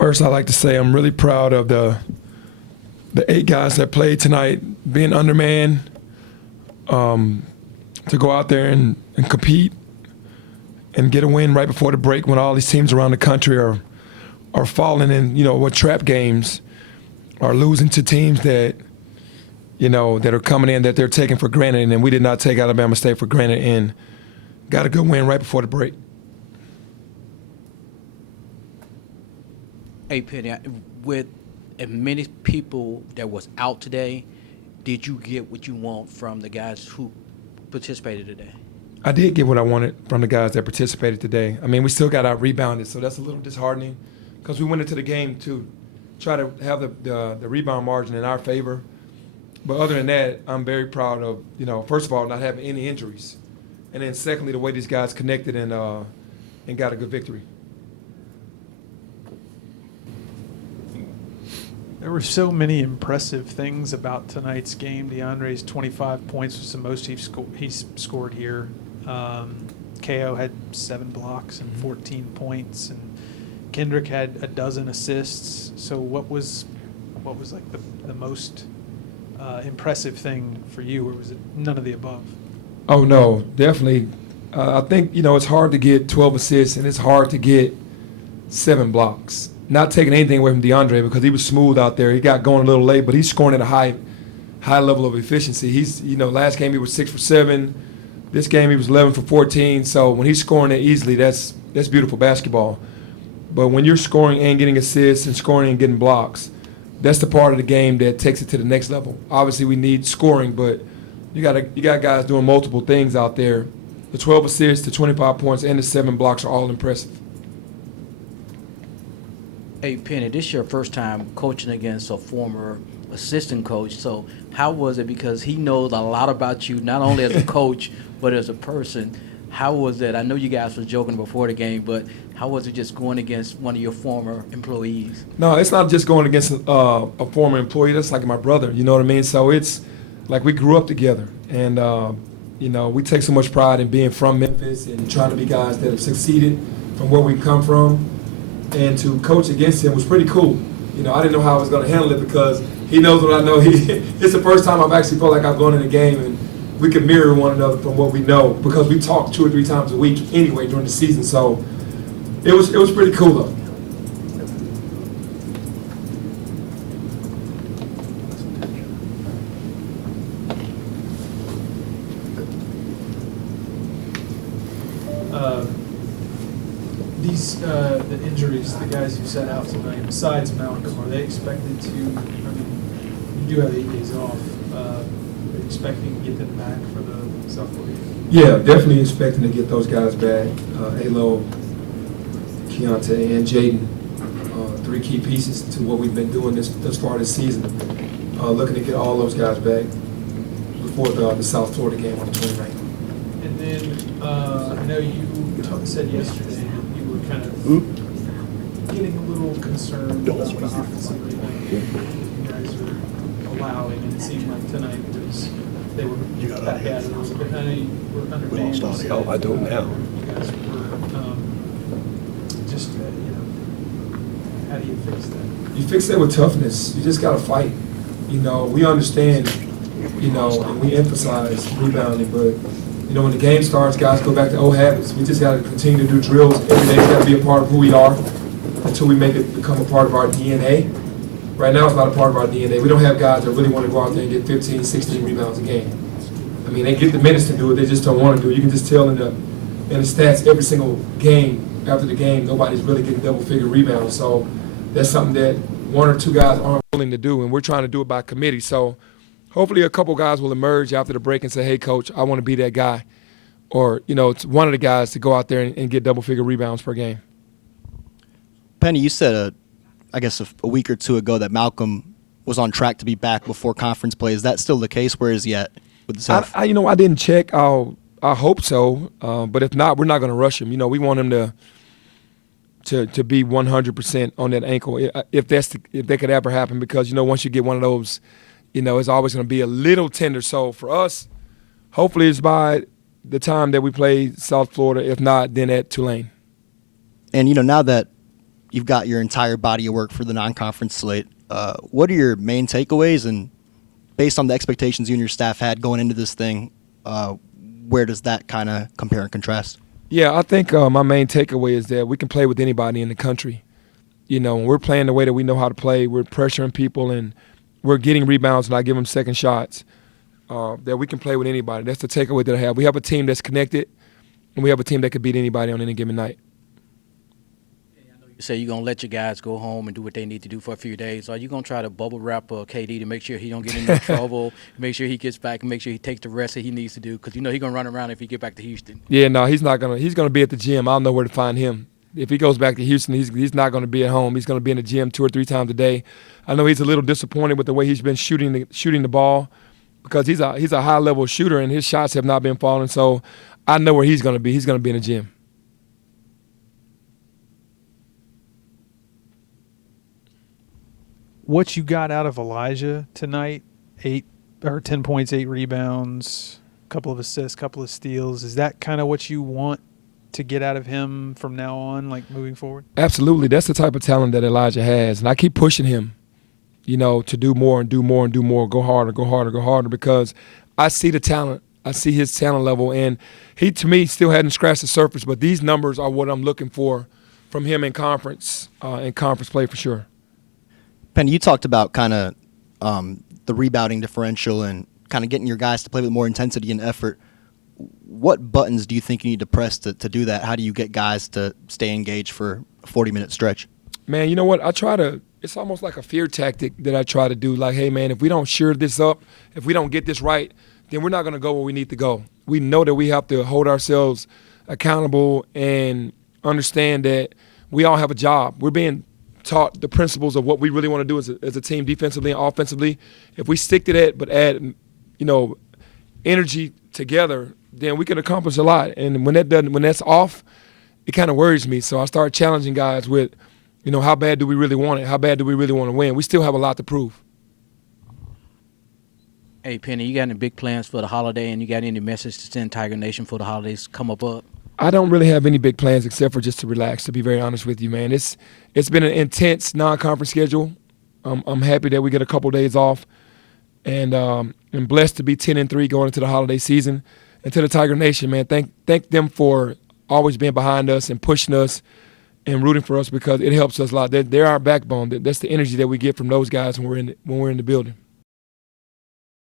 First, I'd like to say I'm really proud of the 8 guys that played tonight, being undermanned, to go out there and compete and get a win right before the break when all these teams around the country are falling in, what trap games, are losing to teams that, that are coming in that they're taking for granted, and we did not take Alabama State for granted and got a good win right before the break. Hey, Penny, with as many people that was out today, did you get what you want from the guys who participated today? I did get what I wanted from the guys that participated today. I mean, we still got out rebounded, so that's a little disheartening because we went into the game to try to have the rebound margin in our favor. But other than that, I'm very proud of, first of all, not having any injuries. And then secondly, the way these guys connected and got a good victory. There were so many impressive things about tonight's game. DeAndre's 25 points was the most he's scored here. KO had 7 blocks and 14 points, and Kendrick had a dozen assists. So what was like the most impressive thing for you, or was it none of the above? Oh, no, definitely. I think, it's hard to get 12 assists, and it's hard to get 7 blocks. Not taking anything away from DeAndre because he was smooth out there. He got going a little late, but he's scoring at a high level of efficiency. He's, last game he was 6 for 7. This game he was 11 for 14. So when he's scoring it easily, that's beautiful basketball. But when you're scoring and getting assists and scoring and getting blocks, that's the part of the game that takes it to the next level. Obviously, we need scoring, but you got guys doing multiple things out there. The 12 assists, the 25 points, and the 7 blocks are all impressive. Hey, Penny, this is your first time coaching against a former assistant coach. So how was it? Because he knows a lot about you, not only as a coach, but as a person. How was it? I know you guys were joking before the game, but how was it just going against one of your former employees? No, it's not just going against a former employee. That's like my brother, you know what I mean? So it's like we grew up together. And, we take so much pride in being from Memphis and trying to be guys that have succeeded from where we come from. And to coach against him was pretty cool. I didn't know how I was going to handle it because he knows what I know. It's the first time I've actually felt like I've gone in a game and we could mirror one another from what we know because we talk 2 or 3 times a week anyway during the season. So it was pretty cool though. The injuries, the guys who set out tonight, besides Malcolm, are they expected to, you do have 8 days off, are you expecting to get them back for the South Florida game? Yeah, definitely expecting to get those guys back. Alo, Keontae, and Jaden, 3 key pieces to what we've been doing thus far this season. Looking to get all those guys back before the South Florida game on the 29th. And then I know you said yesterday that you were kind of getting a little concerned about the offensive rebound you guys are allowing, and it seemed like tonight they were ahead a little bit. I know you were undermanned. I don't now. You guys were just, how do you fix that? You fix that with toughness. You just got to fight. We understand, and we emphasize rebounding, but when the game starts, guys go back to old habits. We just got to continue to do drills every day. It's got to be a part of who we are until we make it become a part of our DNA. Right now, it's not a part of our DNA. We don't have guys that really want to go out there and get 15, 16 rebounds a game. I mean, they get the minutes to do it. They just don't want to do it. You can just tell in the stats every single game, after the game, nobody's really getting double-figure rebounds. So that's something that 1 or 2 guys aren't willing to do, and we're trying to do it by committee. So hopefully a couple guys will emerge after the break and say, hey, Coach, I want to be that guy. Or, it's one of the guys to go out there and get double-figure rebounds per game. Penny, you said, a week or 2 ago that Malcolm was on track to be back before conference play. Is that still the case? Where is he at with the South? I didn't check. I hope so. But if not, we're not going to rush him. We want him to be 100% on that ankle if that could ever happen because, once you get one of those, it's always going to be a little tender. So for us, hopefully it's by the time that we play South Florida. If not, then at Tulane. And, now that you've got your entire body of work for the non-conference slate. What are your main takeaways, and based on the expectations you and your staff had going into this thing, where does that kind of compare and contrast? Yeah, I think my main takeaway is that we can play with anybody in the country. You know, when we're playing the way that we know how to play, we're pressuring people and we're getting rebounds and I give them second shots, that we can play with anybody. That's the takeaway that I have. We have a team that's connected, and we have a team that could beat anybody on any given night. You say you're going to let your guys go home and do what they need to do for a few days. Are you going to try to bubble wrap KD to make sure he don't get into trouble, make sure he gets back, and make sure he takes the rest that he needs to do? Because, he's going to run around if he get back to Houston. Yeah, no, he's not going to. He's going to be at the gym. I'll know where to find him. If he goes back to Houston, he's not going to be at home. He's going to be in the gym 2 or 3 times a day. I know he's a little disappointed with the way he's been shooting the ball, because he's a high-level shooter and his shots have not been falling. So I know where he's going to be. He's going to be in the gym. What you got out of Elijah tonight, 10 points, 8 rebounds, couple of assists, couple of steals, is that kind of what you want to get out of him from now on, like moving forward? Absolutely. That's the type of talent that Elijah has. And I keep pushing him, to do more and do more and do more, go harder, go harder, go harder, because I see the talent. I see his talent level. And he, to me, still hadn't scratched the surface, but these numbers are what I'm looking for from him in conference play for sure. Penny, you talked about kind of the rebounding differential and kind of getting your guys to play with more intensity and effort. What buttons do you think you need to press to do that? How do you get guys to stay engaged for a 40-minute stretch? Man, you know what? It's almost like a fear tactic that I try to do. Like, hey, man, if we don't sure this up, if we don't get this right, then we're not going to go where we need to go. We know that we have to hold ourselves accountable and understand that we all have a job. We're being taught the principles of what we really want to do as a team, defensively and offensively. If we stick to that but add, energy together, then we can accomplish a lot. And when that's off, it kind of worries me. So I start challenging guys with, how bad do we really want it? How bad do we really want to win? We still have a lot to prove. Hey, Penny, you got any big plans for the holiday, and you got any message to send Tiger Nation for the holidays come up? I don't really have any big plans except for just to relax, to be very honest with you, man. It's been an intense non-conference schedule. I'm happy that we get a couple days off, and I'm blessed to be 10-3 going into the holiday season. And to the Tiger Nation, man, thank them for always being behind us and pushing us and rooting for us, because it helps us a lot. They're our backbone. That's the energy that we get from those guys when we're in the building.